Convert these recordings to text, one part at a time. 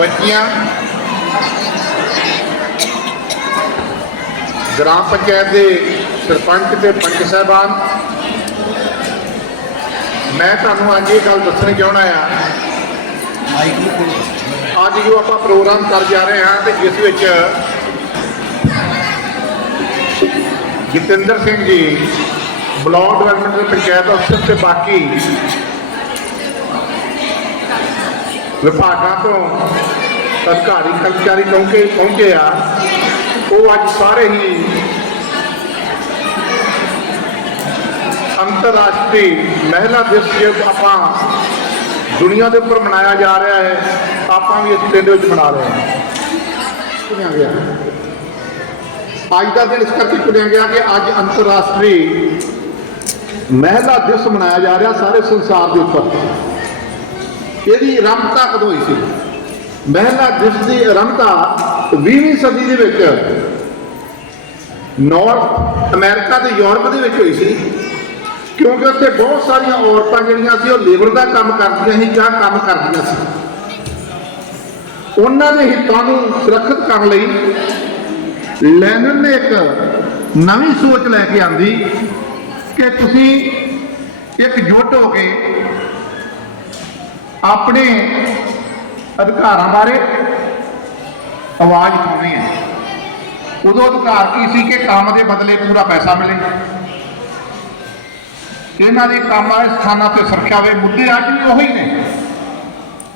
ਬੱਚੀਆਂ। ਗ੍ਰਾਮ ਪੰਚਾਇਤ ਦੇ ਸਰਪੰਚ ਤੇ ਪੰਚ ਸਾਹਿਬਾਨ। ਮੈਂ ਤੁਹਾਨੂੰ ਅੱਜ ਇਹ ਗੱਲ ਦੱਸਣੀ ਚਾਹੁੰਦਾ ਆ ਅੱਜ ਜੋ ਆਪਾਂ ਪ੍ਰੋਗਰਾਮ ਕਰ ਜਾ ਰਹੇ ਹਾਂ ਤੇ ਇਸ ਵਿੱਚ ਜਤਿੰਦਰ ਸਿੰਘ ਜੀ, ਬਲਾਕ ਡਿਵੈਲਪਮੈਂਟ ਦੇ ਪੰਚਾਇਤ ਅਫਸਰ ਤੇ ਬਾਕੀ ਵਿਭਾਗਾਂ ਤੋਂ ਅਧਿਕਾਰੀ, ਕਰਮਚਾਰੀ ਕਿਉਂਕਿ ਪਹੁੰਚੇ ਆ। ਉਹ ਅੱਜ ਸਾਰੇ ਹੀ ਅੰਤਰਰਾਸ਼ਟਰੀ ਮਹਿਲਾ ਦਿਵਸ ਜੋ ਆਪਾਂ ਦੁਨੀਆ ਦੇ ਉੱਪਰ ਮਨਾਇਆ ਜਾ ਰਿਹਾ ਹੈ, ਆਪਾਂ ਵੀ ਇਸ ਪਿੰਡ ਵਿੱਚ ਮਨਾ ਰਹੇ ਹਾਂ। ਚੁਣਿਆ ਗਿਆ। ਅੱਜ ਦਾ ਦਿਨ ਇਸ ਕਰਕੇ ਚੁਣਿਆ ਗਿਆ ਕਿ ਅੱਜ ਅੰਤਰਰਾਸ਼ਟਰੀ ਮਹਿਲਾ ਦਿਵਸ ਮਨਾਇਆ ਜਾ ਰਿਹਾ ਸਾਰੇ ਸੰਸਾਰ ਦੇ ਉੱਪਰ। ਇਹਦੀ ਆਰੰਭਤਾ ਕਦੋਂ ਹੋਈ ਸੀ। ਮਹਿਲਾ ਜਿਸ ਦੀ ਆਰੰਭਤਾ 20ਵੀਂ ਸਦੀ ਦੇ ਵਿੱਚ ਨਾਰਥ ਅਮਰੀਕਾ ਤੇ ਯੂਰਪ ਦੇ ਵਿੱਚ ਹੋਈ ਸੀ, ਕਿਉਂਕਿ ਉੱਥੇ ਬਹੁਤ ਸਾਰੀਆਂ ਔਰਤਾਂ ਜਿਹੜੀਆਂ ਸੀ, ਉਹ ਲੇਬਰ ਦਾ ਕੰਮ ਕਰਦੀਆਂ ਸੀ ਜਾਂ ਕੰਮ ਕਰਦੀਆਂ ਸੀ। ਉਹਨਾਂ ਦੇ ਹਿੱਤਾਂ ਨੂੰ ਸੁਰੱਖਿਅਤ ਕਰਨ ਲਈ ਲੈਨਨ ਨੇ ਇੱਕ ਨਵੀਂ ਸੋਚ ਲੈ ਕੇ ਆਂਦੀ ਕਿ ਤੁਸੀਂ ਇੱਕ ਜੁੱਟ ਹੋ ਕੇ ਆਪਣੇ ਅਧਿਕਾਰਾਂ ਬਾਰੇ ਆਵਾਜ਼ ਉਠਾਉਣੀ ਹੈ। ਉਦੋਂ ਅਧਿਕਾਰ ਕੀ ਸੀ ਕਿ ਕੰਮ ਦੇ ਬਦਲੇ ਪੂਰਾ ਪੈਸਾ ਮਿਲੇ? ਇਹਨਾਂ ਦੇ ਕੰਮ ਵਾਲੇ ਸਥਾਨਾਂ ਤੇ ਸੁਰੱਖਿਆ ਦੇ ਮੁੱਦੇ ਅੱਜ ਵੀ ਉਹੀ ਨੇ।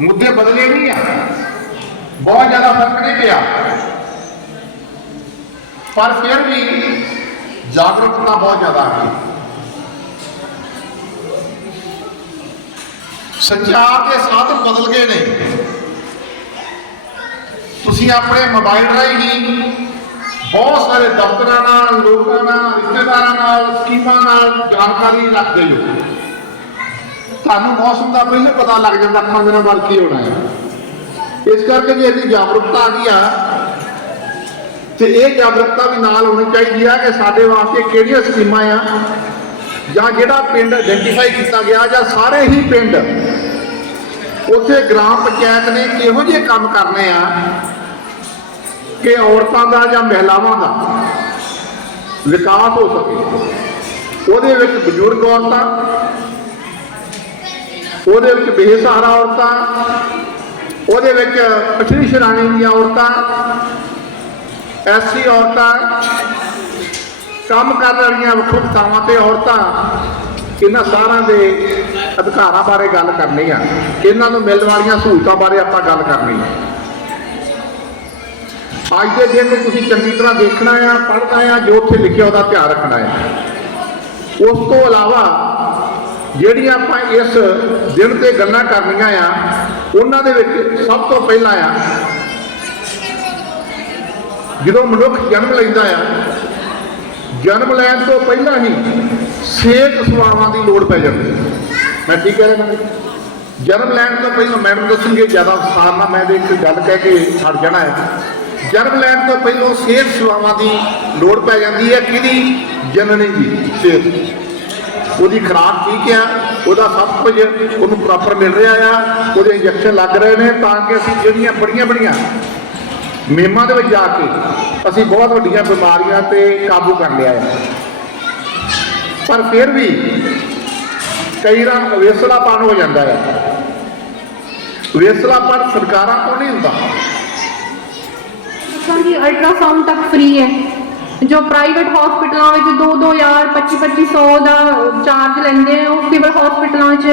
ਮੁੱਦੇ ਬਦਲੇ ਨਹੀਂ ਆ। ਬਹੁਤ ਜ਼ਿਆਦਾ ਫ਼ਰਕ ਨਹੀਂ ਪਿਆ। ਪਰ ਫਿਰ ਵੀ ਜਾਗਰੂਕਤਾ ਬਹੁਤ ਜ਼ਿਆਦਾ ਆ ਸੰਚਾਰ ਦੇ ਸਾਧਨ ਬਦਲ ਗਏ ਨੇ। ਤੁਸੀਂ ਆਪਣੇ ਮੋਬਾਈਲ ਰਾਹੀਂ ਹੀ ਬਹੁਤ ਸਾਰੇ ਦਫ਼ਤਰਾਂ ਨਾਲ, ਲੋਕਾਂ ਨਾਲ, ਰਿਸ਼ਤੇਦਾਰਾਂ ਨਾਲ, ਸਕੀਮਾਂ ਨਾਲ ਜਾਣਕਾਰੀ ਰੱਖਦੇ ਹੋ ਤੁਹਾਨੂੰ ਮੌਸਮ ਦਾ ਪਹਿਲੇ ਪਤਾ ਲੱਗ ਜਾਂਦਾ ਅੱਖਾਂ ਦਿਨਾਂ ਨਾਲ ਬਾਅਦ ਕੀ ਹੋਣਾ ਹੈ। ਇਸ ਕਰਕੇ ਜੇ ਇਹਦੀ ਜਾਗਰੂਕਤਾ ਆ ਗਈ ਆ, ਤੇ ਇਹ ਜਾਗਰੂਕਤਾ ਵੀ ਨਾਲ ਹੋਣੀ ਚਾਹੀਦੀ ਆ ਕਿ ਸਾਡੇ ਵਾਸਤੇ ਕਿਹੜੀਆਂ ਸਕੀਮਾਂ ਆ ਜਾਂ ਜਿਹੜਾ ਪਿੰਡ ਆਇਡੈਂਟੀਫਾਈ ਕੀਤਾ ਗਿਆ ਜਾਂ ਸਾਰੇ ਹੀ ਪਿੰਡ, ਉੱਥੇ ਗ੍ਰਾਮ ਪੰਚਾਇਤ ਨੇ ਕਿਹੋ ਜਿਹੇ ਕੰਮ ਕਰਨੇ ਆ ਕਿ ਔਰਤਾਂ ਦਾ ਜਾਂ ਮਹਿਲਾਵਾਂ ਦਾ ਵਿਕਾਸ ਹੋ ਸਕੇ? ਉਹਦੇ ਵਿੱਚ ਬਜ਼ੁਰਗ ਔਰਤਾਂ, ਉਹਦੇ ਵਿੱਚ ਬੇਸਹਾਰਾ ਔਰਤਾਂ, ਉਹਦੇ ਵਿੱਚ ਪਛੜੀ ਸ਼ਰਾਣੀ ਦੀਆਂ ਔਰਤਾਂ, ਐਸਸੀ ਔਰਤਾਂ ਕੰਮ ਕਰਨ ਵਾਲੀਆਂ ਵੱਖ ਵੱਖ ਥਾਵਾਂ ਤੇ ਔਰਤਾਂ, ਇਹਨਾਂ ਸਾਰਿਆਂ ਦੇ ਅਧਿਕਾਰਾਂ ਬਾਰੇ ਗੱਲ ਕਰਨੀ ਆ। ਇਹਨਾਂ ਨੂੰ ਮਿਲਣ ਵਾਲੀਆਂ ਸਹੂਲਤਾਂ ਬਾਰੇ ਆਪਾਂ ਗੱਲ ਕਰਨੀ ਆ। ਅੱਜ ਦੇ ਦਿਨ ਨੂੰ ਤੁਸੀਂ ਚੰਗੀ ਤਰ੍ਹਾਂ ਦੇਖਣਾ ਆ, ਪੜ੍ਹਨਾ ਆ, ਜੋ ਉੱਥੇ ਲਿਖਿਆ ਉਹਦਾ ਧਿਆਨ ਰੱਖਣਾ ਆ। ਉਸ ਤੋਂ ਇਲਾਵਾ ਜਿਹੜੀਆਂ ਆਪਾਂ ਇਸ ਦਿਨ ਤੇ ਗੱਲਾਂ ਕਰਨੀਆਂ ਆ, ਉਹਨਾਂ ਦੇ ਵਿੱਚ ਸਭ ਤੋਂ ਪਹਿਲਾਂ ਆ, ਜਦੋਂ ਮਨੁੱਖ ਜਨਮ ਲੈਂਦਾ ਆ ਜਨਮ ਲੈਣ ਤੋਂ ਪਹਿਲਾਂ ਹੀ ਸਿਹਤ ਸੇਵਾਵਾਂ ਦੀ ਲੋੜ ਪੈ ਜਾਂਦੀ ਹੈ। ਮੈਂ ਠੀਕ ਕਹਿ ਰਿਹਾ ਨਾ ਜਨਮ ਲੈਣ ਤੋਂ ਪਹਿਲਾਂ ਮੈਡਮ ਦੱਸਣਗੇ, ਜ਼ਿਆਦਾ ਵਿਸਥਾਰ ਨਾਲ ਮੈਂ ਦੇ ਇੱਕ ਗੱਲ ਕਹਿ ਕੇ ਛੱਡ ਜਾਣਾ ਹੈ। ਜਨਮ ਲੈਣ ਤੋਂ ਪਹਿਲਾਂ ਸਿਹਤ ਸੇਵਾਵਾਂ ਦੀ ਲੋੜ ਪੈ ਜਾਂਦੀ ਹੈ ਕਿਹਦੀ? ਜਨਨੀ ਦੀ ਸਿਹਤ ਉਹਦੀ ਖੁਰਾਕ ਠੀਕ ਆ, ਉਹਦਾ ਸਭ ਕੁਝ ਉਹਨੂੰ ਪ੍ਰੋਪਰ ਮਿਲ ਰਿਹਾ ਆ, ਉਹਦੇ ਇੰਜੈਕਸ਼ਨ ਲੱਗ ਰਹੇ ਨੇ ਤਾਂ ਕਿ ਅਸੀਂ ਜਿਹੜੀਆਂ ਬੜੀਆਂ ਬੜੀਆਂ ਮੇਮਾਂ ਦੇ ਵਿੱਚ ਜਾ ਕੇ ਅਸੀਂ ਬਹੁਤ ਵੱਡੀਆਂ ਬਿਮਾਰੀਆਂ ਤੇ ਕਾਬੂ ਕਰ ਲਿਆ ਹੈ। ਪਰ ਫਿਰ ਵੀ ਕਈ ਵਾਰ ਵੇਸਲਾਪਣ ਹੋ ਜਾਂਦਾ ਹੈ। ਵੇਸਲਾਪਣ ਸਰਕਾਰਾਂ ਤੋਂ ਨਹੀਂ ਹੁੰਦਾ। ਬੱਚਿਆਂ ਦੀ ਅਲਟਰਾਸਾਊਂਡ ਤੱਕ ਫ੍ਰੀ ਹੈ। ਜੋ ਪ੍ਰਾਈਵੇਟ ਹਸਪੀਟਲਾਂ ਵਿੱਚ 2-2000 25-2500 ਦਾ ਚਾਰਜ ਲੈਂਦੇ ਆ, ਉਹ ਸਿਵਲ ਹਸਪੀਟਲਾਂ 'ਚ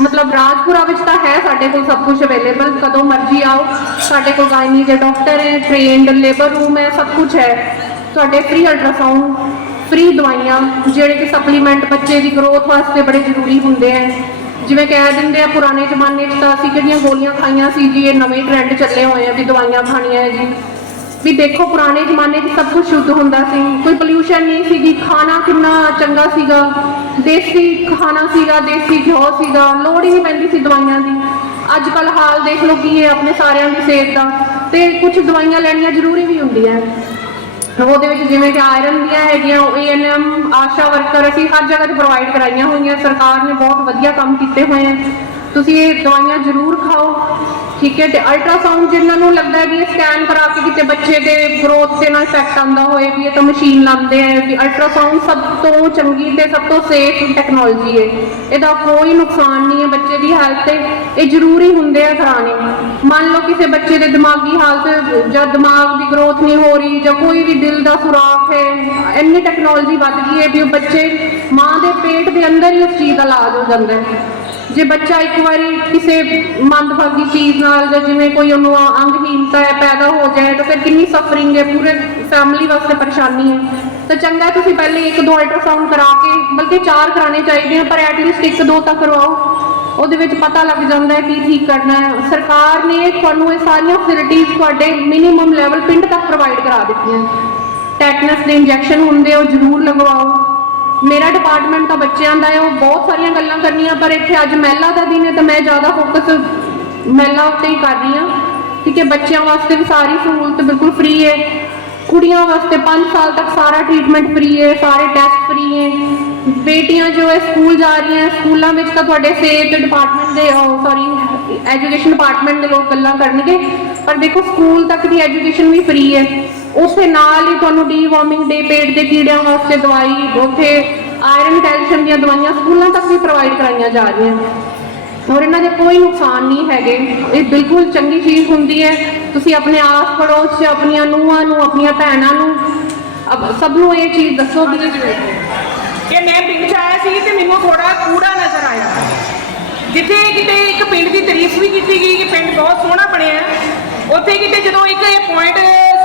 ਮਤਲਬ ਰਾਜਪੁਰਾ ਵਿੱਚ ਤਾਂ ਹੈ ਸਾਡੇ ਕੋਲ ਸਭ ਕੁਝ ਅਵੇਲੇਬਲ ਕਦੋਂ ਮਰਜ਼ੀ ਆਓ। ਸਾਡੇ ਕੋਲ ਗਾਇਨੀ ਦੇ ਡਾਕਟਰ ਹੈ ਟ੍ਰੇਨਡ ਲੇਬਰ ਰੂਮ ਹੈ, ਸਭ ਕੁਝ ਹੈ। ਤੁਹਾਡੇ ਫ੍ਰੀ ਅਲਟਰਾਸਾਊਂਡ ਫ੍ਰੀ ਦਵਾਈਆਂ, ਜਿਹੜੇ ਕਿ ਸਪਲੀਮੈਂਟ ਬੱਚੇ ਦੀ ਗਰੋਥ ਵਾਸਤੇ ਬੜੇ ਜ਼ਰੂਰੀ ਹੁੰਦੇ ਹੈ। ਜਿਵੇਂ ਕਹਿ ਦਿੰਦੇ ਆ, ਪੁਰਾਣੇ ਜ਼ਮਾਨੇ 'ਚ ਤਾਂ ਅਸੀਂ ਕਿਹੜੀਆਂ ਗੋਲੀਆਂ ਖਾਈਆਂ ਸੀ ਜੀ, ਇਹ ਨਵੇਂ ਟ੍ਰੈਂਡ ਚੱਲੇ ਹੋਏ ਆ ਵੀ ਦਵਾਈਆਂ ਖਾਣੀਆਂ ਹੈ ਜੀ। ਵੀ ਦੇਖੋ ਪੁਰਾਣੇ ਜ਼ਮਾਨੇ 'ਚ ਸਭ ਕੁਝ ਸ਼ੁੱਧ ਹੁੰਦਾ ਸੀ। ਕੋਈ ਪੋਲਿਊਸ਼ਨ ਨਹੀਂ ਸੀਗੀ, ਖਾਣਾ ਕਿੰਨਾ ਚੰਗਾ ਸੀਗਾ। ਦੇਸੀ ਖਾਣਾ ਸੀਗਾ, ਦੇਸੀ ਘਿਓ ਸੀਗਾ, ਲੋੜ ਹੀ ਨਹੀਂ ਪੈਂਦੀ ਸੀ ਦਵਾਈਆਂ ਦੀ। ਅੱਜ ਕੱਲ ਹਾਲ ਦੇਖ ਲਓ ਕੀ ਹੈ ਆਪਣੇ ਸਾਰਿਆਂ ਦੀ ਸਿਹਤ ਦਾ। ਤੇ ਕੁਝ ਦਵਾਈਆਂ ਲੈਣੀਆਂ ਜ਼ਰੂਰੀ ਵੀ ਹੁੰਦੀਆਂ ਉਹਦੇ ਵਿੱਚ ਜਿਵੇਂ ਕਿ ਆਇਰਨ ਦੀਆਂ ਹੈਗੀਆਂ ਏਐਨਐਮ ਆਸ਼ਾ ਵਰਕਰ ਅਸੀਂ ਹਰ ਜਗ੍ਹਾ ਤੇ ਪ੍ਰੋਵਾਈਡ ਕਰਾਈਆਂ ਹੋਈਆਂ। ਸਰਕਾਰ ਨੇ ਬਹੁਤ ਵਧੀਆ ਕੰਮ ਕੀਤੇ ਹੋਏ ਆ ਤੁਸੀਂ ਇਹ ਦਵਾਈਆਂ ਜ਼ਰੂਰ ਖਾਓ। ਠੀਕ ਹੈ, ਤੇ ਅਲਟਰਾਸਾਊਂਡ ਜਿਨ੍ਹਾਂ ਨੂੰ ਲੱਗਦਾ ਹੈ ਵੀ ਸਕੈਨ ਕਰਾ ਕੇ ਕਿਤੇ ਬੱਚੇ ਦੇ ਗਰੋਥ ਤੇ ਨਾ ਇਫੈਕਟ ਆਉਂਦਾ ਹੋਏ, ਵੀ ਇਹ ਤਾਂ ਮਸ਼ੀਨ ਲਾਉਂਦੇ ਆ, ਵੀ ਅਲਟਰਾਸਾਊਂਡ ਸਭ ਤੋਂ ਚੰਗੀ ਤੇ ਸਭ ਤੋਂ ਸੇਫ ਟੈਕਨੋਲੋਜੀ ਹੈ। ਇਹਦਾ ਕੋਈ ਨੁਕਸਾਨ ਨਹੀਂ ਹੈ ਬੱਚੇ ਦੀ ਹੈਲਥ ਤੇ, ਇਹ ਜ਼ਰੂਰੀ ਹੁੰਦੇ ਆ ਕਰਾਣੇ ਮੰਨ ਲਓ ਕਿਸੇ ਬੱਚੇ ਦੇ ਦਿਮਾਗੀ ਹਾਲਤ ਜਾਂ ਦਿਮਾਗ ਦੀ ਗਰੋਥ ਨਹੀਂ ਹੋ ਰਹੀ ਜਾਂ ਕੋਈ ਵੀ ਦਿਲ ਦਾ ਸੁਰਾਖ ਹੈ, ਇੰਨੀ ਟੈਕਨੋਲੋਜੀ ਵੱਧ ਗਈ ਹੈ ਵੀ ਬੱਚੇ ਮਾਂ ਦੇ ਪੇਟ ਦੇ ਅੰਦਰ ਹੀ ਉਸ ਚੀਜ਼ ਦਾ ਇਲਾਜ ਹੋ ਜਾਂਦਾ ਹੈ। ਜੇ ਬੱਚਾ ਇੱਕ ਵਾਰੀ ਕਿਸੇ ਮੰਦਭਾਗੀ ਚੀਜ਼ ਨਾਲ ਜਾਂ ਜਿਵੇਂ ਕੋਈ ਉਹਨੂੰ ਅ- ਅੰਗਹੀਨਤਾ ਹੈ ਪੈਦਾ ਹੋ ਜਾਏ ਤਾਂ ਫਿਰ ਕਿੰਨੀ ਸਫਰਿੰਗ ਹੈ, ਪੂਰੇ ਫੈਮਿਲੀ ਵਾਸਤੇ ਪਰੇਸ਼ਾਨੀ ਹੈ। ਤਾਂ ਚੰਗਾ ਤੁਸੀਂ ਪਹਿਲੇ ਇੱਕ ਦੋ ਅਲਟਰਾਸਾਊਂਡ ਕਰਾ ਕੇ, ਬਲਕਿ ਚਾਰ ਕਰਾਣੇ ਚਾਹੀਦੇ ਆ, ਪਰ ਐਟਲੀਸਟ ਇੱਕ ਦੋ ਤਾਂ ਕਰਵਾਓ। ਉਹਦੇ ਵਿੱਚ ਪਤਾ ਲੱਗ ਜਾਂਦਾ ਹੈ ਕੀ ਠੀਕ ਕਰਨਾ ਹੈ। ਸਰਕਾਰ ਨੇ ਤੁਹਾਨੂੰ ਇਹ ਸਾਰੀਆਂ ਫੈਸਿਲਿਟੀਜ਼ ਤੁਹਾਡੇ ਮਿਨੀਮਮ ਲੈਵਲ ਪਿੰਡ ਤੱਕ ਪ੍ਰੋਵਾਈਡ ਕਰਾ ਦਿੱਤੀਆਂ। ਟੈਟਨਸ ਦੇ ਇੰਜੈਕਸ਼ਨ ਹੁੰਦੇ ਉਹ ਜ਼ਰੂਰ ਲਗਵਾਓ। ਮੇਰਾ ਡਿਪਾਰਟਮੈਂਟ ਤਾਂ ਬੱਚਿਆਂ ਦਾ ਹੈ, ਉਹ ਬਹੁਤ ਸਾਰੀਆਂ ਗੱਲਾਂ ਕਰਨੀਆਂ, ਪਰ ਇੱਥੇ ਅੱਜ ਮਹਿਲਾ ਦਾ ਦਿਨ ਹੈ ਤਾਂ ਮੈਂ ਜ਼ਿਆਦਾ ਫੋਕਸ ਮਹਿਲਾ ਉੱਤੇ ਹੀ ਕਰ ਰਹੀ ਹਾਂ, ਠੀਕ ਹੈ, ਬੱਚਿਆਂ ਵਾਸਤੇ ਵੀ ਸਾਰੀ ਸਹੂਲਤ ਬਿਲਕੁਲ ਫ੍ਰੀ ਹੈ, ਕੁੜੀਆਂ ਵਾਸਤੇ 5 ਸਾਲ ਤੱਕ ਸਾਰਾ ਟ੍ਰੀਟਮੈਂਟ ਫ੍ਰੀ ਹੈ, ਸਾਰੇ ਟੈਸਟ ਫ੍ਰੀ ਹੈ, ਬੇਟੀਆਂ ਜੋ ਹੈ ਸਕੂਲ ਜਾ ਰਹੀਆਂ, ਸਕੂਲਾਂ ਵਿੱਚ ਤਾਂ ਤੁਹਾਡੇ ਸਿਹਤ ਡਿਪਾਰਟਮੈਂਟ ਦੇ ਸੌਰੀ ਐਜੂਕੇਸ਼ਨ ਡਿਪਾਰਟਮੈਂਟ ਦੇ ਲੋਕ ਗੱਲਾਂ ਕਰਨਗੇ, ਪਰ ਦੇਖੋ ਸਕੂਲ ਤੱਕ ਦੀ ਐਜੂਕੇਸ਼ਨ ਵੀ ਫ੍ਰੀ ਹੈ। ਉਸੇ ਨਾਲ ਹੀ ਤੁਹਾਨੂੰ ਡੀ ਵਾਰਮਿੰਗ ਡੇ ਪੇਟ ਦੇ ਕੀੜਿਆਂ ਵਾਸਤੇ ਦਵਾਈ, ਉੱਥੇ ਆਇਰਨ ਕੈਲਸ਼ੀਅਮ ਦੀਆਂ ਦਵਾਈਆਂ ਸਕੂਲਾਂ ਤੱਕ ਵੀ ਪ੍ਰੋਵਾਈਡ ਕਰਾਈਆਂ ਜਾ ਰਹੀਆਂ ਔਰ ਇਹਨਾਂ ਦੇ ਕੋਈ ਨੁਕਸਾਨ ਨਹੀਂ ਹੈਗੇ। ਇਹ ਬਿਲਕੁਲ ਚੰਗੀ ਚੀਜ਼ ਹੁੰਦੀ ਹੈ। ਤੁਸੀਂ ਆਪਣੇ ਆਸ ਪੜੋਸ 'ਚ ਆਪਣੀਆਂ ਨੂੰਹਾਂ ਨੂੰ, ਆਪਣੀਆਂ ਭੈਣਾਂ ਨੂੰ ਸਭ ਨੂੰ ਇਹ ਚੀਜ਼ ਦੱਸੋ ਵੀ ਕਿ ਮੈਂ ਪਿੰਡ ਚ ਆਇਆ ਸੀ ਤੇ ਮੈਨੂੰ ਥੋੜਾ ਕੂੜਾ ਨਜ਼ਰ ਆਇਆ। ਜਿੱਥੇ ਕਿਤੇ ਇੱਕ ਪਿੰਡ ਦੀ ਤਾਰੀਫ ਵੀ ਕੀਤੀ ਗਈ ਕਿ ਪਿੰਡ ਬਹੁਤ ਸੋਹਣਾ ਬਣਿਆ ਉੱਥੇ ਕਿਤੇ ਜਦੋਂ ਇੱਕ ਇਹ ਪੁਆਇੰਟ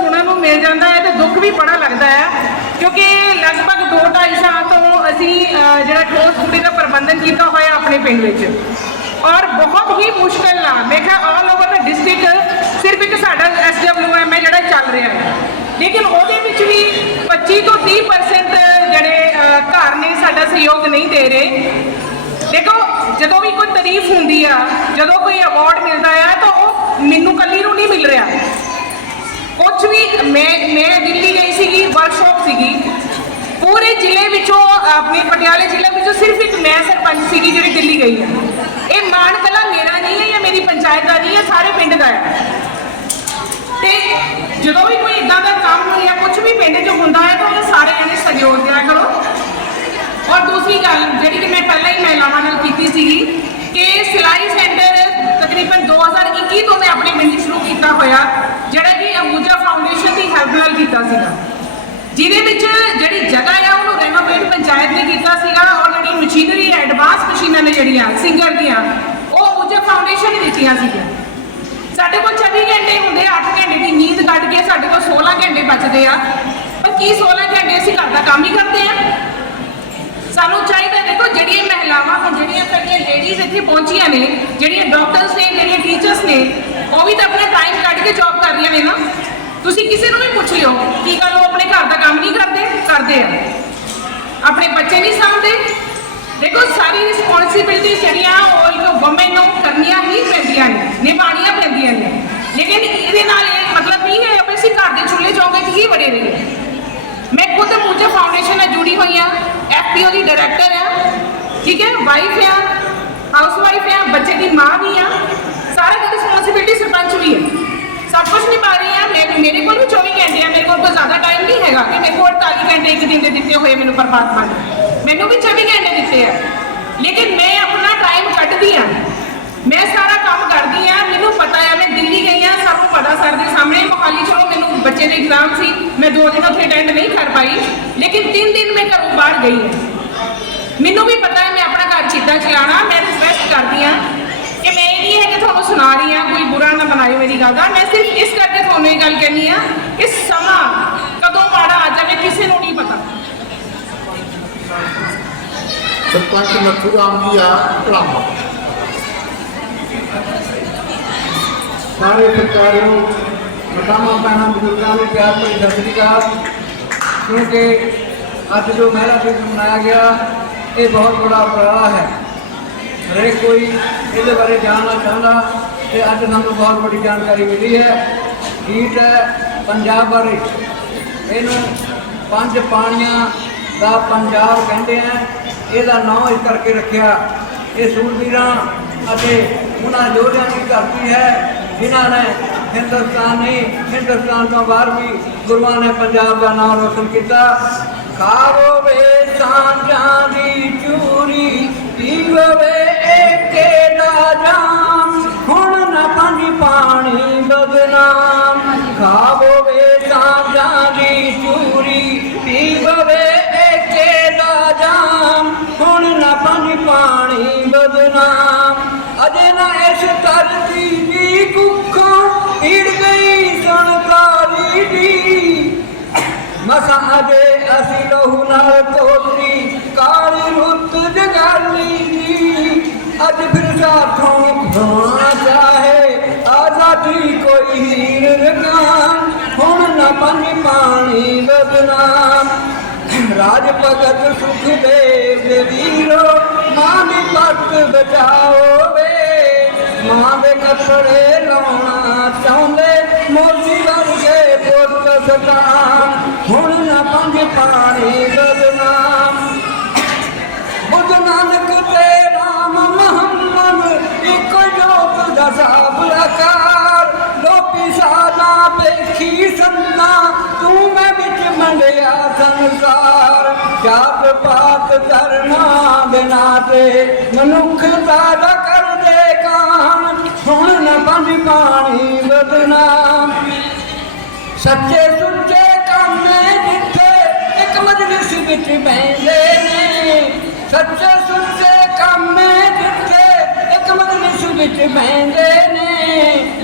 ਉਹਨਾਂ ਨੂੰ ਮਿਲ ਜਾਂਦਾ ਹੈ ਤੇ ਦੁੱਖ ਵੀ ਬੜਾ ਲੱਗਦਾ ਹੈ। ਕਿਉਂਕਿ ਲਗਭਗ 2.5 ਸਾਲ ਤੋਂ ਅਸੀਂ ਜਿਹੜਾ ਠੋਸ ਕੂੜੇ ਦਾ ਪ੍ਰਬੰਧਨ ਕੀਤਾ ਹੋਇਆ ਆਪਣੇ ਪਿੰਡ ਵਿੱਚ। ਔਰ ਬਹੁਤ ਹੀ ਮੁਸ਼ਕਲ ਨਾਲ, ਮੈਂ ਕਿਹਾ ਆਲ ਓਵਰ ਦਾ ਡਿਸਟ੍ਰਿਕਟ ਸਿਰਫ ਇੱਕ ਸਾਡਾ ਐਸਡਬਲਯੂਐਮ ਹੈ ਜਿਹੜਾ ਚੱਲ ਰਿਹਾ ਹੈ। ਲੇਕਿਨ ਉਹਦੇ ਵਿੱਚ ਵੀ 25 ਤੋਂ 30% ਜਿਹੜੇ ਘਰ ਨੇ ਸਾਡਾ ਸਹਿਯੋਗ ਨਹੀਂ ਦੇ ਰਹੇ। ਦੇਖੋ, ਜਦੋਂ ਵੀ ਕੋਈ ਤਾਰੀਫ ਹੁੰਦੀ ਆ, ਜਦੋਂ ਕੋਈ ਅਵਾਰਡ ਮਿਲਦਾ ਆ, ਤਾਂ ਉਹ ਮੈਨੂੰ ਕੱਲੀ ਨੂੰ ਨਹੀਂ ਮਿਲ ਰਿਹਾ। ਕੁਝ ਵੀ ਮੈਂ ਮੈਂ ਦਿੱਲੀ ਗਈ ਸੀਗੀ ਵਰਕਸ਼ਾਪ ਸੀਗੀ। ਪੂਰੇ ਜ਼ਿਲ੍ਹੇ ਵਿੱਚੋਂ, ਆਪਣੇ ਪਟਿਆਲੇ ਜ਼ਿਲ੍ਹੇ ਵਿੱਚੋਂ ਸਿਰਫ ਇੱਕ ਮੈਂ ਸਰਪੰਚ ਸੀਗੀ ਜਿਹੜੀ ਦਿੱਲੀ ਗਈ ਹੈ ਇਹ ਮਾਣ ਕਲਾ ਮੇਰਾ ਨਹੀਂ ਹੈ ਜਾਂ ਮੇਰੀ ਪੰਚਾਇਤ ਦਾ ਨਹੀਂ ਹੈ ਸਾਰੇ ਪਿੰਡ ਦਾ ਹੈ। ਤੇ ਜਦੋਂ ਵੀ ਕੋਈ ਇਦਾਂ ਦਾ ਕੰਮ ਜਾਂ ਕੁਝ ਵੀ ਪਿੰਡ 'ਚ ਹੁੰਦਾ ਹੈ, ਤਾਂ ਉਹ ਸਾਰੇ ਜਣੇ ਸਹਿਯੋਗ ਦਿਆ ਕਰੋ। ਔਰ ਦੂਸਰੀ ਗੱਲ, ਜਿਹੜੀ ਕਿ ਮੈਂ ਪਹਿਲਾਂ ਹੀ ਮਹਿਲਾਵਾਂ ਨਾਲ ਕੀਤੀ ਸੀਗੀ ਕਿ ਸਿਲਾਈ ਸੈਂਟਰ ਤਕਰੀਬਨ 2021 ਤੋਂ ਮੈਂ ਆਪਣੇ ਪਿੰਡ 'ਚ ਸ਼ੁਰੂ ਕੀਤਾ ਹੋਇਆ ਜਿਹੜਾ ਕਿ ਅੰਬੂਜਾ ਫਾਊਂਡੇਸ਼ਨ ਦੀ ਹੈਲਪ ਨਾਲ ਕੀਤਾ ਸੀਗਾ ਜਿਹਦੇ ਵਿੱਚ ਜਿਹੜੀ ਜਗ੍ਹਾ ਆ ਉਹਨੂੰ ਰੈਨੋਵੇਟ ਪੰਚਾਇਤ ਨੇ ਕੀਤਾ ਸੀਗਾ ਔਰ ਜਿਹੜੀ ਮਸ਼ੀਨਰੀ ਐਡਵਾਂਸ ਮਸ਼ੀਨਾਂ ਨੇ ਜਿਹੜੀਆਂ ਸਿੰਗਰ ਦੀਆਂ, ਉਹ ਅੰਬੂਜਾ ਫਾਊਂਡੇਸ਼ਨ ਦਿੱਤੀਆਂ ਸੀਗੀਆਂ। ਸਾਡੇ ਕੋਲ 24 ਘੰਟੇ ਹੁੰਦੇ ਆ 8 ਘੰਟੇ ਦੀ ਨੀਂਦ ਕੱਢ ਕੇ ਸਾਡੇ ਕੋਲ 16 ਘੰਟੇ ਬਚਦੇ ਆ। ਪਰ ਕੀ 16 ਘੰਟੇ ਅਸੀਂ ਘਰ ਦਾ ਕੰਮ ਹੀ ਕਰਦੇ ਆ? ਸਾਨੂੰ ਚਾਹੀਦਾ ਦੇਖੋ, ਜਿਹੜੀਆਂ ਮਹਿਲਾਵਾਂ ਹੁਣ, ਜਿਹੜੀਆਂ ਸਾਡੀਆਂ ਲੇਡੀਜ਼ ਇੱਥੇ ਪਹੁੰਚੀਆਂ ਨੇ, ਜਿਹੜੀਆਂ ਡਾਕਟਰਸ ਨੇ, ਜਿਹੜੀਆਂ ਟੀਚਰਸ ਨੇ, ਉਹ ਵੀ ਤਾਂ ਆਪਣਾ ਟਾਈਮ ਕੱਢ ਕੇ ਜੌਬ ਕਰ ਰਹੀਆਂ ਨੇ ਨਾ। ਤੁਸੀਂ ਕਿਸੇ ਨੂੰ ਵੀ ਪੁੱਛ ਲਿਓ ਕੀ ਗੱਲ, ਉਹ ਆਪਣੇ ਘਰ ਦਾ ਕੰਮ ਨਹੀਂ ਕਰਦੇ? ਕਰਦੇ ਆ। ਆਪਣੇ ਬੱਚੇ ਨਹੀਂ ਸਾਂਭਦੇ ਦੇਖੋ, ਸਾਰੀ ਰਿਸਪੌਂਸਿਬਿਲਟੀ ਜਿਹੜੀਆਂ ਉਹ ਇੱਕ ਵਮਨ ਨੂੰ ਕਰਨੀਆਂ ਹੀ ਪੈਂਦੀਆਂ ਨੇ, ਨਿਭਾਉਣੀਆਂ ਪੈਂਦੀਆਂ ਨੇ। ਲੇਕਿਨ ਇਹਦੇ ਨਾਲ ਇਹ ਮਤਲਬ ਨਹੀਂ ਹੈ ਕਿ ਅਸੀਂ ਘਰ ਦੇ ਚੁੱਲ੍ਹੇ ਚੌਂਕੇ 'ਚ ਹੀ ਵੜੇ ਰਹੀਏ। ਮੈਂ ਖੁਦ ਮੂਜਾ ਫਾਊਂਡੇਸ਼ਨ ਨਾਲ ਜੁੜੀ ਹੋਈ ਆ ਐਫਪੀਓ ਦੀ ਡਾਇਰੈਕਟਰ ਆ ਠੀਕ ਹੈ ਵਾਈਫ ਆ ਹਾਊਸ ਵਾਈਫ ਆ ਬੱਚੇ ਦੀ ਮਾਂ ਵੀ ਆ ਸਾਰਾ ਦੀ ਰਿਸਪੌਂਸਿਬਿਲਟੀ ਸਰਪੰਚ ਵੀ ਹੈ। ਸਭ ਕੁਝ ਨਿਭਾ ਰਹੀ ਆ ਮੈਂ ਮੇਰੇ ਕੋਲ ਵੀ 24 ਘੰਟੇ ਆ। ਮੇਰੇ ਕੋਲ ਕੋਈ ਜ਼ਿਆਦਾ ਟਾਈਮ ਨਹੀਂ ਹੈਗਾ ਕਿ ਮੇਰੇ ਕੋਲ 48 ਘੰਟੇ ਇੱਕ ਦਿਨ ਦੇ ਦਿੱਤੇ ਹੋਏ ਮੈਨੂੰ ਪਰਮਾਤਮਾ ਨੇ। ਮੈਨੂੰ ਵੀ 24 ਘੰਟੇ ਦਿੱਤੇ ਆ। ਲੇਕਿਨ ਮੈਂ ਆਪਣਾ ਕੱਢਦੀ ਆ। ਮੈਂ ਸਾਰਾ ਕੰਮ ਕਰਦੀ ਆ। ਮੈਨੂੰ ਪਤਾ ਆ, ਮੈਂ ਦਿੱਲੀ ਗਈ ਆ ਸਭ ਨੂੰ ਪਤਾ ਸਰ ਦੇ ਸਾਹਮਣੇ। ਮੋਹਾਲੀ ਚਲੋ ਮੈਨੂੰ ਬੱਚੇ ਦੇ ਐਗਜ਼ਾਮ ਸੀ। ਮੈਂ ਦੋ ਦਿਨ ਉੱਥੇ ਅਟੈਂਡ ਨਹੀਂ ਕਰ ਪਾਈ। ਲੇਕਿਨ ਤਿੰਨ ਦਿਨ ਮੈਂ ਘਰੋਂ ਬਾਹਰ ਗਈ ਹਾਂ ਮੈਨੂੰ ਵੀ ਪਤਾ ਹੈ ਮੈਂ ਆਪਣਾ ਘਰ ਕਿੱਦਾਂ ਚਲਾਉਣਾ, ਮੈਂ ਰਿਕਵੈਸਟ ਕਰਦੀ ਆ ਕਿ ਮੈਂ ਇਹ ਨਹੀਂ ਹੈ ਕਿ ਤੁਹਾਨੂੰ ਸੁਣਾ ਰਹੀ ਆ, ਕੋਈ ਬੁਰਾ ਨਾ ਬਣਾਇਓ ਮੇਰੀ ਗੱਲ ਦਾ। ਮੈਂ ਸਿਰਫ ਇਸ ਕਰਕੇ ਤੁਹਾਨੂੰ ਇਹ ਗੱਲ ਕਹਿਣੀ ਆ ਕਿ ਸਮਾਂ ਕਦੋਂ ਮਾੜਾ ਆ ਜਾਵੇ, ਕਿਸੇ ਨੂੰ ਨਹੀਂ ਪਤਾ। ਸਰਪੰਚ ਨੱਥੂ ਰਾਮ ਜੀ ਆ ਢਲਾਮਾ ਸਾਰੇ ਸਰਕਾਰੀਆਂ ਮਤਾਮਾ ਪੈਣਾ ਬਜ਼ੁਰਗਾਂ ਨੂੰ ਪਿਆਰ ਭਰੀ ਸਤਿ ਸ੍ਰੀ ਅਕਾਲ ਕਿਉਂਕਿ ਅੱਜ ਜੋ ਮਹਿਲਾ ਦਿਵਸ ਮਨਾਇਆ ਗਿਆ ਇਹ ਬਹੁਤ ਬੜਾ ਉਪਰਾਲਾ ਹੈ ਹਰੇਕ ਕੋਈ ਇਹਦੇ ਬਾਰੇ ਜਾਣਨਾ ਚਾਹੁੰਦਾ ਤੇ ਅੱਜ ਸਾਨੂੰ ਬਹੁਤ ਵੱਡੀ ਜਾਣਕਾਰੀ ਮਿਲੀ ਹੈ ਗੀਤ ਹੈ ਪੰਜਾਬ ਬਾਰੇ ਇਹਨੂੰ ਪੰਜ ਪਾਣੀਆਂ ਦਾ ਪੰਜਾਬ ਕਹਿੰਦੇ ਆ ਇਹਦਾ ਨਾਮ ਇਸ ਕਰਕੇ ਰੱਖਿਆ। ਇਹ ਸੂਰਬੀਰਾਂ ਅਤੇ ਉਹਨਾਂ ਯੋਧਿਆਂ ਦੀ ਧਰਤੀ ਹੈ, ਜਿਨ੍ਹਾਂ ਨੇ ਹਿੰਦੁਸਤਾਨ ਨਹੀਂ, ਹਿੰਦੁਸਤਾਨ ਤੋਂ ਬਾਹਰ ਵੀ ਗੁਰੂਆਂ ਨੇ ਪੰਜਾਬ ਦਾ ਨਾਮ ਰੋਸ਼ਨ ਕੀਤਾ। ਖਾਵੋ ਵੇ ਸਾਂਝਾਂ ਦੀ ਚੂਰੀ, ਪੀਵੋ ਵੇ ਏਕੇ ਦਾ ਜਾਮ, ਹੁਣ ਨਾ ਪਾਣੀ ਪਾਣੀ ਬਦਨਾਮ। ਖਾਵੋ ਵੇ ਬਦਨਾਮ। ਅਜੇ ਨਾ ਇਸ ਧਰਤੀ ਦੀ ਕੁੱਖੋਂ ਈੜ ਗਈ ਸੁਣਕਾਰੀ ਦੀ। ਮਸਾਂ ਅਜੇ ਅਸੀਂ ਲਹੂ ਨਾਲ ਧੋਤੀ ਕਾਲੀ ਰੁੱਤ ਜਗਾਲੀ ਦੀ ਅੱਜ ਫਿਰ ਸਾਥੋਂ ਖੋਣਾ ਚਾਹੇ, ਆਜ਼ਾਦੀ ਕੋਈ ਹੀਰ ਰਕਾਨ। ਹੁਣ ਨਾ ਪਾਣੀ ਪਾਣੀ ਬਦਨਾਮ। ਰਾਜ ਭਗਤ ਸੁਖਦੇਵ ਦੇ ਵੀਰੋ ਮਾਂ ਦੀ ਪੱਤ ਬਚਾਓ ਵੇ ਮਾਂ ਦੇ ਕੱਪੜੇ ਲਾਉਣਾ ਚਾਹੁੰਦੇ ਮੋਦੀ ਵਰਗੇ ਪੁੱਤ ਸਤਾਨ ਹੁਣ ਨਾ ਪੰਜ ਪਾਣੀ ਬਦਨਾਮ ਬੁੱਧ ਨਾਨਕ ਤੇ ਰਾਮ ਮੁਹੰਮਦ ਇੱਕੋ ਜੋਤ ਦਾ ਸਾਬਲਾਕਾਰ ਲੋਪੀ ਸਾਦਾ ਸੰਨਾ, ਤੂੰ ਮੈਂ ਵਿੱਚ ਮੰਡਿਆ ਸੰਸਾਰ। ਜਾਤ ਪਾਤ ਕਰਨਾ ਬਿਨਾ ਤੇ ਮਨੁੱਖਤਾ ਦਾ ਕਰਦੇ ਕਾਨ ਹੁਣ ਨਾ ਪੰਜ ਪਾਣੀ ਬਦਨਾਮ ਸੱਚੇ ਸੁੱਚੇ ਕਾਮੇ ਜਿੱਥੇ ਇੱਕ ਮਜਲਿਸ ਵਿੱਚ ਬੈਠੇ ਨੇ। ਸੱਚੇ ਸੁੱਚੇ ਕਾਮੇ ਜਿੱਥੇ ਇੱਕ ਮਜਲਿਸ ਵਿੱਚ ਬੈਠੇ ਨੇ।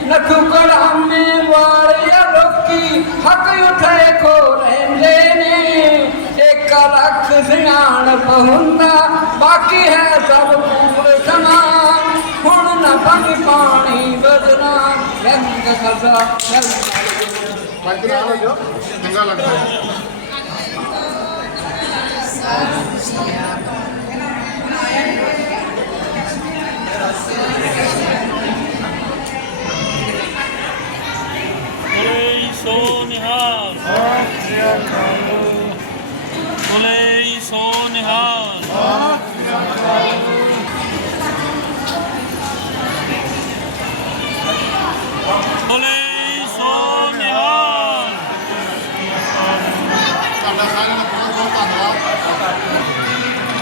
ਨਖੂ ਕੜਾਮੇ ਵਾਲਿਆ ਲੋਕੀ, ਹੱਕ ਉਠੇ ਕੋ ਰਹਿੰਦੇ ਨੇ। ਇੱਕ ਲੱਖ ਸਿਆਣ ਪਹੁੰਦਾ, ਬਾਕੀ ਹੈ ਸਭ ਪੂਰ ਸਮਾਨ। ਹੁਣ ਨਾ ਪਾਣੀ ਪਾਣੀ ਬਦਨਾ। ਰਹਿਮ ਦਾ ਖਾਲਸਾ ਰਹਿਮ ਪੰਜਰਾ ਚੰਗਾ ਲੱਗਦਾ ਹੈ। ਬੋਲੇ ਸੋ ਨਿਹਾਲ ਬੋਲੇ ਸੋ ਨਿਹਾਲ ਬੋਲੇ ਸੋ ਨਿਹਾਲ ਤੁਹਾਡਾ ਸਾਰਿਆਂ ਦਾ ਬਹੁਤ ਬਹੁਤ ਧੰਨਵਾਦ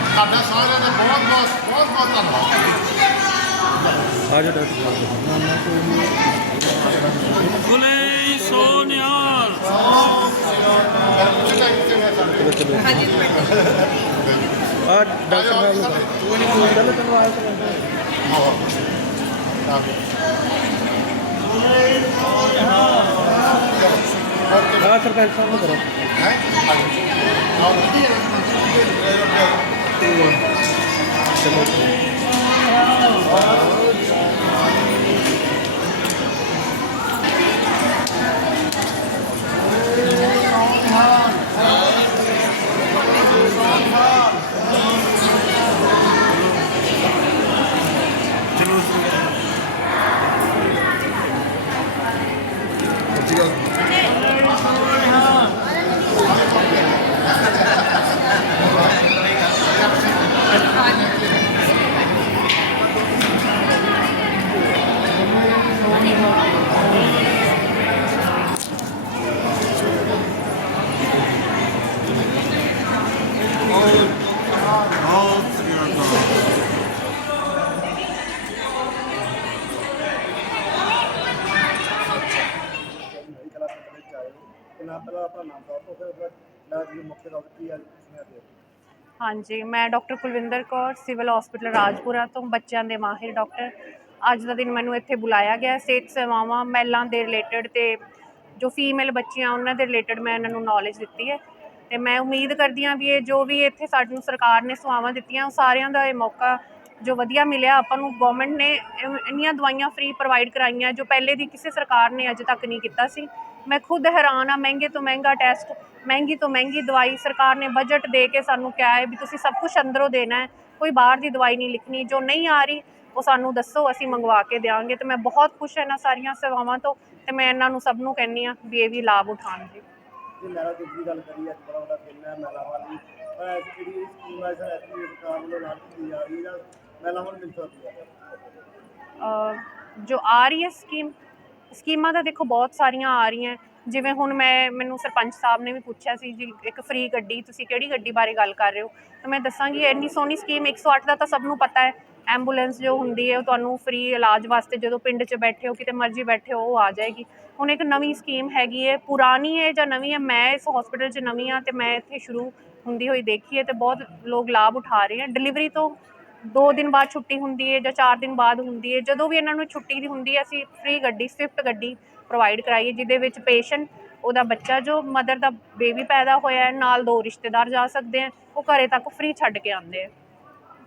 ਤੁਹਾਡਾ ਸਾਰਿਆਂ ਦਾ ਬਹੁਤ ਬਹੁਤ ਬਹੁਤ ਬਹੁਤ ਧੰਨਵਾਦ ਬੋਲੇ ਸੋ ਆ ਡਾਕਟਰ ਸਾਹਿਬ ਚਲੋ ਚਲੋ ਆ ਆ ਸਰਪੰਚ ਸਾਹਿਬ ਨੂੰ ਕਰੋ ਹੈ। ਆਓ ਜੀ ਕਲਾਸ ਵਿੱਚ ਆਏ ਹੋ ਤੇ ਨਾਮ ਪਹਿਲਾਂ ਆਪਣਾ ਨਾਮ ਦੱਸੋ ਫਿਰ ਫਿਰ ਮੈਂ ਜੀ ਮੁੱਖ ਡਾਕਟਰ ਕੀ ਅੱਜ ਤੁਸੀਂ ਆਏ ਹੋ ਹਾਂਜੀ, ਮੈਂ doctor Kulwinder Kaur, civil hospital Rajpura ਤੋਂ, ਬੱਚਿਆਂ ਦੇ ਮਾਹਿਰ ਡਾਕਟਰ। ਅੱਜ ਦਾ ਦਿਨ ਮੈਨੂੰ ਇੱਥੇ ਬੁਲਾਇਆ ਗਿਆ, ਸਿਹਤ ਸੇਵਾਵਾਂ, ਮਹਿਲਾਂ ਦੇ ਰਿਲੇਟਡ ਤੇ ਜੋ ਫੀਮੇਲ ਬੱਚੀਆਂ, ਉਹਨਾਂ ਦੇ ਰਿਲੇਟਡ ਮੈਂ ਇਹਨਾਂ ਨੂੰ ਨੌਲੇਜ ਦਿੱਤੀ ਹੈ। ਤੇ ਮੈਂ ਉਮੀਦ ਕਰਦੀ ਹਾਂ ਵੀ ਇਹ ਜੋ ਵੀ ਇੱਥੇ ਸਾਨੂੰ ਸਰਕਾਰ ਨੇ ਸੇਵਾਵਾਂ ਦਿੱਤੀਆਂ, ਉਹ ਸਾਰਿਆਂ ਦਾ ਇਹ ਮੌਕਾ ਜੋ ਵਧੀਆ ਮਿਲਿਆ, ਆਪਾਂ ਨੂੰ ਗਵਰਨਮੈਂਟ ਨੇ ਇੰਨੀਆਂ ਦਵਾਈਆਂ ਫ੍ਰੀ ਪ੍ਰੋਵਾਈਡ ਕਰਾਈਆਂ ਜੋ ਪਹਿਲੇ ਦੀ ਕਿਸੇ ਸਰਕਾਰ ਨੇ ਅਜੇ ਤੱਕ ਨਹੀਂ ਕੀਤਾ ਸੀ। ਮੈਂ ਖੁਦ ਹੈਰਾਨ ਆ, ਮਹਿੰਗੇ ਤੋਂ ਮਹਿੰਗਾ ਟੈਸਟ ਮਹਿੰਗੀ ਤੋਂ ਮਹਿੰਗੀ ਦਵਾਈ ਸਰਕਾਰ ਨੇ ਬਜਟ ਦੇ ਕੇ ਸਾਨੂੰ ਕਿਹਾ ਹੈ ਵੀ ਤੁਸੀਂ ਸਭ ਕੁਝ ਅੰਦਰੋਂ ਦੇਣਾ ਹੈ, ਕੋਈ ਬਾਹਰ ਦੀ ਦਵਾਈ ਨਹੀਂ ਲਿਖਣੀ, ਜੋ ਨਹੀਂ ਆ ਰਹੀ, ਉਹ ਸਾਨੂੰ ਦੱਸੋ, ਅਸੀਂ ਮੰਗਵਾ ਕੇ ਦੇਵਾਂਗੇ ਤੇ ਮੈਂ ਬਹੁਤ ਖੁਸ਼ ਹਾਂ ਇਹਨਾਂ ਸਾਰੀਆਂ ਸੇਵਾਵਾਂ ਤੋਂ ਤੇ ਮੈਂ ਇਹਨਾਂ ਨੂੰ ਸਭ ਨੂੰ ਕਹਿੰਨੀ ਆ ਵੀ ਇਹ ਵੀ ਲਾਭ ਉਠਾਉਣ ਜੀ। ਜੇ ਮੈਰਾ ਦੀ ਗੱਲ ਕਰੀਏ ਅੱਜ ਬੜਾ ਵੱਡਾ ਦਿਨ ਹੈ ਮਹਿਲਾ ਵਾਲੀ। ਜਿਹੜੀ ਸਕੀਮ ਹੈ, ਸਰ ਐਸੀ ਸਰਕਾਰ ਵੱਲੋਂ ਲਾਗੂ ਕੀਤੀ ਜਾ ਰਹੀ ਹੈ। ਮਹਿਲਾਵਾਂ ਨੂੰ ਮਿਲ ਸਕਦੀ ਹੈ। ਜੋ ਆ ਰਹੀ ਹੈ ਸਕੀਮ, ਸਕੀਮਾਂ ਤਾਂ ਦੇਖੋ ਬਹੁਤ ਸਾਰੀਆਂ ਆ ਰਹੀਆਂ। ਜਿਵੇਂ ਹੁਣ ਮੈਂ, ਮੈਨੂੰ ਸਰਪੰਚ ਸਾਹਿਬ ਨੇ ਵੀ ਪੁੱਛਿਆ ਸੀ ਜੀ, ਇੱਕ ਫ੍ਰੀ ਗੱਡੀ, ਤੁਸੀਂ ਕਿਹੜੀ ਗੱਡੀ ਬਾਰੇ ਗੱਲ ਕਰ ਰਹੇ ਹੋ? ਤਾਂ ਮੈਂ ਦੱਸਾਂਗੀ ਇੰਨੀ ਸੋਹਣੀ ਸਕੀਮ 108 ਦਾ ਤਾਂ ਸਭ ਨੂੰ ਪਤਾ ਹੈ। ਐਂਬੂਲੈਂਸ ਜੋ ਹੁੰਦੀ ਹੈ, ਉਹ ਤੁਹਾਨੂੰ ਫ੍ਰੀ ਇਲਾਜ ਵਾਸਤੇ ਜਦੋਂ ਪਿੰਡ 'ਚ ਬੈਠੇ ਹੋ, ਕਿਤੇ ਮਰਜ਼ੀ ਬੈਠੇ ਹੋ, ਉਹ ਆ ਜਾਏਗੀ। ਹੁਣ ਇੱਕ ਨਵੀਂ ਸਕੀਮ ਹੈਗੀ ਹੈ, ਪੁਰਾਣੀ ਹੈ ਜਾਂ ਨਵੀਂ ਹੈ, ਮੈਂ ਇਸ ਹਸਪੀਟਲ 'ਚ ਨਵੀਂ ਆ ਤੇ ਮੈਂ ਇੱਥੇ ਸ਼ੁਰੂ ਹੁੰਦੀ ਹੋਈ ਦੇਖੀ ਹੈ ਤੇ ਬਹੁਤ ਲੋਕ ਲਾਭ ਉਠਾ ਰਹੇ ਹੈ ਡਿਲੀਵਰੀ ਤੋਂ ਦੋ ਦਿਨ ਬਾਅਦ ਛੁੱਟੀ ਹੁੰਦੀ ਹੈ ਜਾਂ ਚਾਰ ਦਿਨ ਬਾਅਦ ਹੁੰਦੀ ਹੈ ਜਦੋਂ ਵੀ ਇਹਨਾਂ ਨੂੰ ਛੁੱਟੀ ਦੀ ਹੁੰਦੀ ਹੈ ਅਸੀਂ ਫ੍ਰੀ ਗੱਡੀ ਸਵਿਫਟ ਗੱਡੀ ਪ੍ਰੋਵਾਈਡ ਕਰਾਈਏ, ਜਿਹਦੇ ਵਿੱਚ ਪੇਸ਼ੈਂਟ ਉਹਦਾ ਬੱਚਾ ਜੋ ਮਦਰ ਦਾ ਬੇਬੀ ਪੈਦਾ ਹੋਇਆ ਹੈ, ਨਾਲ ਦੋ ਰਿਸ਼ਤੇਦਾਰ ਜਾ ਸਕਦੇ ਆ, ਉਹ ਘਰੇ ਤੱਕ ਫ੍ਰੀ ਛੱਡ ਕੇ ਆਉਂਦੇ ਆ।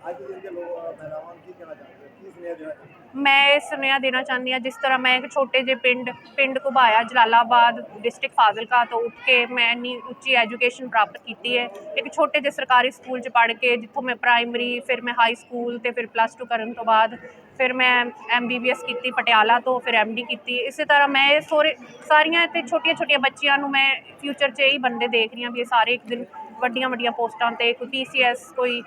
ਅੱਜ ਦੇ ਲੋਕ ਮਹਿਲਾਵਾਂ ਨੂੰ ਕੀ ਕਹਿਣਾ ਚਾਹੁੰਦੇ ਕੀ ਸੁਨੇਹਾ ਦੇਣਾ ਮੈਂ ਇਹ ਸੁਨੇਹਾ ਦੇਣਾ ਚਾਹੁੰਦੀ ਹਾਂ, ਜਿਸ ਤਰ੍ਹਾਂ ਮੈਂ ਇੱਕ ਛੋਟੇ ਜਿਹੇ ਪਿੰਡ ਪਿੰਡ ਘੁਬਾਇਆ, ਜਲਾਲਾਬਾਦ ਡਿਸਟ੍ਰਿਕਟ ਫਾਜ਼ਿਲਕਾ ਤੋਂ ਉੱਠ ਕੇ ਮੈਂ ਇੰਨੀ ਉੱਚੀ ਐਜੂਕੇਸ਼ਨ ਪ੍ਰਾਪਤ ਕੀਤੀ ਹੈ। ਇੱਕ ਛੋਟੇ ਜਿਹੇ ਸਰਕਾਰੀ ਸਕੂਲ 'ਚ ਪੜ੍ਹ ਕੇ, ਜਿੱਥੋਂ ਮੈਂ ਪ੍ਰਾਇਮਰੀ ਫਿਰ ਮੈਂ ਹਾਈ ਸਕੂਲ ਤੇ ਫਿਰ ਪਲੱਸ 2 ਕਰਨ ਤੋਂ ਬਾਅਦ, ਫਿਰ ਮੈਂ ਐਮਬੀਬੀਐਸ ਕੀਤੀ ਪਟਿਆਲਾ ਤੋਂ, ਫਿਰ ਐਮਡੀ ਕੀਤੀ। ਇਸੇ ਤਰ੍ਹਾਂ ਮੈਂ ਇਹ ਸੋਰੇ, ਸਾਰੀਆਂ ਇੱਥੇ ਛੋਟੀਆਂ ਛੋਟੀਆਂ ਬੱਚੀਆਂ ਨੂੰ ਮੈਂ ਫਿਊਚਰ 'ਚ ਇਹੀ ਬੰਦੇ ਦੇਖ ਰਹੀ ਹਾਂ ਵੀ ਇਹ ਸਾਰੇ ਇੱਕ ਦਿਨ ਵੱਡੀਆਂ ਵੱਡੀਆਂ ਪੋਸਟਾਂ ਤੇ ਕੋਈ ਪੀਸੀਐਸ, ਕੋਈ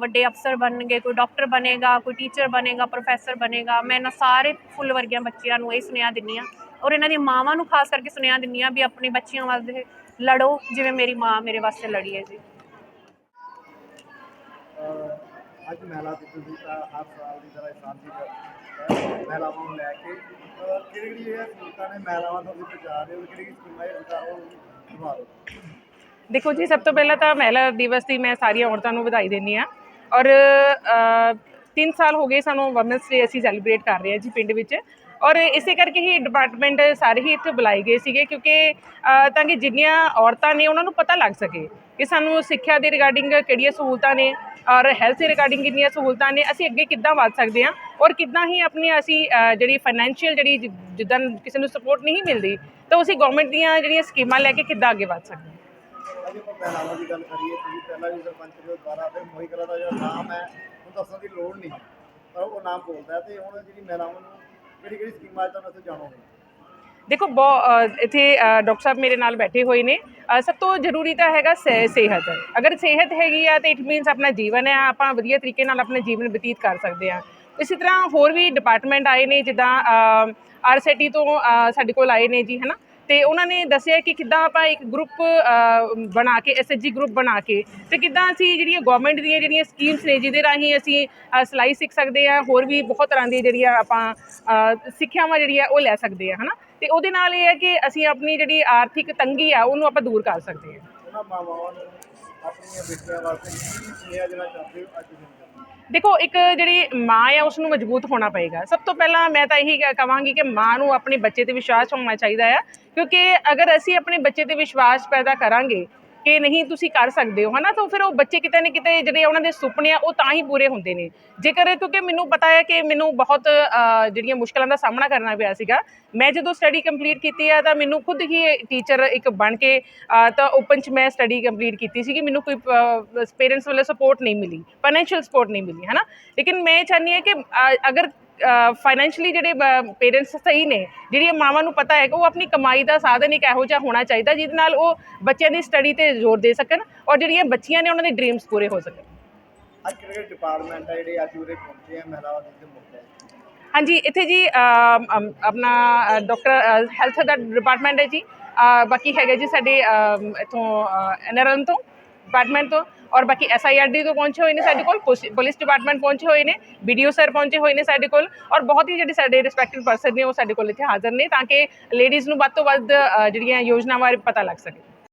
ਵੱਡੇ ਅਫਸਰ ਬਣਨਗੇ, ਕੋਈ ਡਾਕਟਰ ਬਣੇਗਾ, ਕੋਈ ਟੀਚਰ ਬਣੇਗਾ, ਪ੍ਰੋਫੈਸਰ ਬਣੇਗਾ। ਮੈਂ ਇਹਨਾਂ ਸਾਰੇ ਫੁੱਲ ਵਰਗੀਆਂ ਬੱਚਿਆਂ ਨੂੰ ਇਹ ਸੁਨੇਹਾ ਦਿੰਦੀ ਹਾਂ ਔਰ ਇਹਨਾਂ ਦੀਆਂ ਮਾਵਾਂ ਨੂੰ ਖਾਸ ਕਰਕੇ ਸੁਨੇਹਾ ਦਿੰਦੀ ਹਾਂ ਵੀ ਆਪਣੇ ਬੱਚਿਆਂ ਵਾਸਤੇ ਲੜੋ, ਜਿਵੇਂ ਮੇਰੀ ਮਾਂ ਮੇਰੇ ਵਾਸਤੇ ਲੜੀ ਹੈ ਜੀ। ਅੱਜ ਮਹਿਲਾ ਦਿਵਸ ਦਾ ਹਰ ਸਾਲ ਦੀ ਤਰ੍ਹਾਂ ਇਸ ਕਰ- ਮਹਿਲਾਵਾਂ ਨੂੰ ਲੈ ਕੇ ਕਿਹੜੀ ਕਿਹੜੀ ਇਹ ਸਹੂਲਤਾਂ ਨੇ ਮਹਿਲਾਵਾਂ ਤੋਂ ਪਹੁੰਚਾ ਰਹੇ ਹੋ ਕਿਹੜੀ ਕਿਹੜੀ ਸਕੀਮਾਂ ਇਹ ਸਰਕਾਰ ਉਹ ਨਿਭਾ ਰਹੇ ਦੇਖੋ ਜੀ, ਸਭ ਤੋਂ ਪਹਿਲਾਂ ਤਾਂ ਮਹਿਲਾ ਦਿਵਸ ਦੀ ਮੈਂ ਸਾਰੀਆਂ ਔਰਤਾਂ ਨੂੰ ਵਧਾਈ ਦਿੰਦੀ ਆ ਔਰ 3 ਸਾਲ ਹੋ ਗਏ ਸਾਨੂੰ ਵਮਨਸ ਡੇ ਅਸੀਂ ਸੈਲੀਬ੍ਰੇਟ ਕਰ ਰਹੇ ਹਾਂ ਜੀ ਪਿੰਡ ਵਿੱਚ। ਔਰ ਇਸੇ ਕਰਕੇ ਹੀ ਡਿਪਾਰਟਮੈਂਟ ਸਾਰੇ ਹੀ ਇੱਥੇ ਬੁਲਾਏ ਗਏ ਸੀਗੇ ਕਿਉਂਕਿ ਤਾਂ ਕਿ ਜਿੰਨੀਆਂ ਔਰਤਾਂ ਨੇ ਉਹਨਾਂ ਨੂੰ ਪਤਾ ਲੱਗ ਸਕੇ ਕਿ ਸਾਨੂੰ ਸਿੱਖਿਆ ਦੇ ਰਿਗਾਰਡਿੰਗ ਕਿਹੜੀਆਂ ਸਹੂਲਤਾਂ ਨੇ ਔਰ ਹੈਲਥ ਦੇ ਰਿਗਾਰਡਿੰਗ ਕਿੰਨੀਆਂ ਸਹੂਲਤਾਂ ਨੇ, ਅਸੀਂ ਅੱਗੇ ਕਿੱਦਾਂ ਵਧ ਸਕਦੇ ਹਾਂ? ਔਰ ਕਿੱਦਾਂ ਹੀ ਆਪਣੀ ਅਸੀਂ ਜਿਹੜੀ ਫਾਈਨੈਂਸ਼ੀਅਲ ਜਿਹੜੀ ਜਿੱਦਾਂ ਕਿਸੇ ਨੂੰ ਸਪੋਰਟ ਨਹੀਂ ਮਿਲਦੀ, ਤਾਂ ਅਸੀਂ ਗਵਰਨਮੈਂਟ ਦੀਆਂ ਜਿਹੜੀਆਂ ਸਕੀਮਾਂ ਲੈ ਕੇ ਕਿੱਦਾਂ ਅੱਗੇ ਵਧ ਸਕਦੇ ਹਾਂ? ਅੱਜ ਆਪਾਂ ਮਹਿਲਾਵਾਂ ਦੀ ਗੱਲ ਕਰੀਏ ਤੁਸੀਂ ਪਹਿਲਾਂ ਵੀ ਸਰਪੰਚ ਦੇ ਦੁਆਰਾ ਫਿਰ ਮੋਈ ਦਾ ਜਿਹੜਾ ਨਾਮ ਹੈ ਉਹ ਦੱਸਣ ਦੀ ਲੋੜ ਨਹੀਂ। ਪਰ ਉਹ ਨਾਮ ਬੋਲਦਾ ਤੇ ਹੁਣ ਜਿਹੜੀ ਮਹਿਲਾਵਾਂ ਨੂੰ ਕਿਹੜੀ ਕਿਹੜੀ ਸਕੀਮਾਂ ਤੁਹਾਨੂੰ ਅਸੀਂ ਜਾਣੋਗੇ? ਦੇਖੋ ਬਹੁਤ ਇੱਥੇ ਡਾਕਟਰ ਸਾਹਿਬ ਮੇਰੇ ਨਾਲ ਬੈਠੇ ਹੋਏ ਨੇ। ਸਭ ਤੋਂ ਜ਼ਰੂਰੀ ਤਾਂ ਹੈਗਾ ਸਿਹਤ। ਅਗਰ ਸਿਹਤ ਹੈਗੀ ਆ ਤਾਂ ਇਟ ਮੀਨਸ ਆਪਣਾ ਜੀਵਨ ਹੈ ਆਪਾਂ ਵਧੀਆ ਤਰੀਕੇ ਨਾਲ ਆਪਣਾ ਜੀਵਨ ਬਤੀਤ ਕਰ ਸਕਦੇ ਆ। ਇਸੇ ਤਰ੍ਹਾਂ ਹੋਰ ਵੀ ਡਿਪਾਰਟਮੈਂਟ ਆਏ ਨੇ, ਜਿੱਦਾਂ ਆਰਸੀਟੀ ਤੋਂ ਸਾਡੇ ਕੋਲ ਆਏ ਨੇ ਜੀ, ਹਨਾ? ਤੇ ਉਹਨਾਂ ਨੇ ਦੱਸਿਆ ਕਿ ਕਿੱਦਾਂ ਆਪਾਂ ਇੱਕ ਗਰੁੱਪ ਬਣਾ ਕੇ ਐਸਐਚਜੀ ਗਰੁੱਪ ਬਣਾ ਕੇ, ਤੇ ਕਿੱਦਾਂ ਅਸੀਂ ਜਿਹੜੀਆਂ ਗਵਰਨਮੈਂਟ ਦੀਆਂ ਜਿਹੜੀਆਂ ਸਕੀਮਸ ਨੇ ਜਿਹਦੇ ਰਾਹੀਂ ਅਸੀਂ ਸਿਲਾਈ ਸਿੱਖ ਸਕਦੇ ਆ ਹੋਰ ਵੀ ਬਹੁਤ ਤਰ੍ਹਾਂ ਦੀ ਜਿਹੜੀਆਂ ਆਪਾਂ ਸਿੱਖਿਆਵਾਂ ਜਿਹੜੀਆਂ ਉਹ ਲੈ ਸਕਦੇ ਆ ਹਨਾ? ਤੇ ਉਹਦੇ ਨਾਲ ਇਹ ਹੈ ਕਿ ਅਸੀਂ ਆਪਣੀ ਜਿਹੜੀ ਆਰਥਿਕ ਤੰਗੀ ਆ, ਉਹਨੂੰ ਆਪਾਂ ਦੂਰ ਕਰ ਸਕਦੇ ਹਾਂ। ਆਪਣੀਆਂ ਬੇਟੀਆਂ ਵਾਸਤੇ ਕੀ ਸੁਨੇਹਾ ਦੇਣਾ ਚਾਹੁੰਦੇ ਹੋ ਅੱਜ ਦੇ ਦਿਨ? ਦੇਖੋ, ਇੱਕ ਜਿਹੜੀ ਮਾਂ ਆ ਉਸ ਨੂੰ ਮਜ਼ਬੂਤ ਹੋਣਾ ਪਏਗਾ। ਸਭ ਤੋਂ ਪਹਿਲਾਂ ਮੈਂ ਤਾਂ ਇਹੀ ਕ- ਕਵਾਂਗੀ ਕਿ ਮਾਂ ਨੂੰ ਆਪਣੇ ਬੱਚੇ ਤੇ ਵਿਸ਼ਵਾਸ ਹੋਣਾ ਚਾਹੀਦਾ ਆ, ਕਿਉਂਕਿ ਅਗਰ ਅਸੀਂ ਆਪਣੇ ਬੱਚੇ ਤੇ ਵਿਸ਼ਵਾਸ ਪੈਦਾ ਕਰਾਂਗੇ ਕਿ ਨਹੀਂ ਤੁਸੀਂ ਕਰ ਸਕਦੇ ਹੋ, ਹਨਾ? ਤਾਂ ਫਿਰ ਉਹ ਬੱਚੇ ਕਿਤੇ ਨਾ ਕਿਤੇ ਜਿਹੜੇ ਉਹਨਾਂ ਦੇ ਸੁਪਨੇ ਆ, ਉਹ ਤਾਂ ਹੀ ਪੂਰੇ ਹੁੰਦੇ ਨੇ। ਜੇਕਰ ਕਿਉਂਕਿ ਮੈਨੂੰ ਪਤਾ ਹੈ ਕਿ ਮੈਨੂੰ ਬਹੁਤ ਜਿਹੜੀਆਂ ਮੁਸ਼ਕਲਾਂ ਦਾ ਸਾਹਮਣਾ ਕਰਨਾ ਪਿਆ ਸੀਗਾ, ਮੈਂ ਜਦੋਂ ਸਟੱਡੀ ਕੰਪਲੀਟ ਕੀਤੀ ਆ, ਤਾਂ ਮੈਨੂੰ ਖੁਦ ਹੀ ਟੀਚਰ ਇੱਕ ਬਣ ਕੇ ਤਾਂ ਓਪਨ ਚ ਮੈਂ ਸਟੱਡੀ ਕੰਪਲੀਟ ਕੀਤੀ ਸੀਗੀ। ਮੈਨੂੰ ਕੋਈ ਪੇਰੈਂਟਸ ਵੱਲੋਂ ਸਪੋਰਟ ਨਹੀਂ ਮਿਲੀ ਫਾਈਨੈਂਸ਼ੀਅਲ ਸਪੋਰਟ ਨਹੀਂ ਮਿਲੀ, ਹਨਾ? ਲੇਕਿਨ ਮੈਂ ਇਹ ਚਾਹੁੰਦੀ ਹਾਂ ਕਿ ਅਗਰ ਫਾਈਨੈਂਸ਼ੀਅਲੀ ਜਿਹੜੇ ਪੇਰੈਂਟਸ ਸਹੀ ਨੇ ਜਿਹੜੀਆਂ ਮਾਵਾਂ ਨੂੰ ਪਤਾ ਹੈ ਕਿ ਉਹ ਆਪਣੀ ਕਮਾਈ ਦਾ ਸਾਧਨ ਇੱਕ ਇਹੋ ਜਿਹਾ ਹੋਣਾ ਚਾਹੀਦਾ ਜਿਹਦੇ ਨਾਲ ਉਹ ਬੱਚਿਆਂ ਦੀ ਸਟੱਡੀ ਤੇ ਜ਼ੋਰ ਦੇ ਸਕਣ ਔਰ ਜਿਹੜੀਆਂ ਬੱਚੀਆਂ ਨੇ ਉਹਨਾਂ ਦੇ ਡ੍ਰੀਮਸ ਪੂਰੇ ਹੋ ਸਕਣ। ਅੱਜ ਕਿਹੜੇ ਕਿਹੜੇ ਡਿਪਾਰਟਮੈਂਟ ਹੈ ਜਿਹੜੇ ਅੱਜ ਉਰੇ ਪਹੁੰਚੇ ਆ ਮਹਿਲਾਵਾਂ ਦੇ ਮੁੱਖ ਹੈ ਹਾਂਜੀ ਇੱਥੇ ਜੀ ਆਪਣਾ ਡਾਕਟਰ ਹੈਲਥ ਦਾ ਡਿਪਾਰਟਮੈਂਟ ਹੈ ਜੀ। ਬਾਕੀ ਹੈਗਾ ਜੀ ਸਾਡੇ ਇੱਥੋਂ ਐਨਆਰਐਨ ਤੋਂ ਡਿਪਾਰਟਮੈਂਟ ਤੋਂ। ਔਰ ਬਾਕੀ ਐਸਆਈਆਰਡੀ ਤੋਂ ਪਹੁੰਚੇ ਹੋਏ ਨੇ ਸਾਡੇ ਕੋਲ ਪੁਲਿਸ- ਪੁਲਿਸ ਡਿਪਾਰਟਮੈਂਟ ਪਹੁੰਚੇ ਹੋਏ ਨੇ ਵੀਡੀਓ ਸਰ ਪਹੁੰਚੇ ਹੋਏ ਨੇ ਸਾਡੇ ਕੋਲ ਔਰ ਬਹੁਤ ਹੀ ਜਿਹੜੇ ਸਾਡੇ ਰਿਸਪੈਕਟਡ ਪਰਸਨ ਨੇ ਉਹ ਸਾਡੇ ਕੋਲ ਇੱਥੇ ਹਾਜ਼ਰ ਨੇ ਤਾਂ ਕਿ ਲੇਡੀਜ਼ ਨੂੰ ਵੱਧ ਤੋਂ ਵੱਧ ਜਿਹੜੀਆਂ ਯੋਜਨਾਵਾਂ ਬਾਰੇ ਪਤਾ ਲੱਗ ਸਕੇ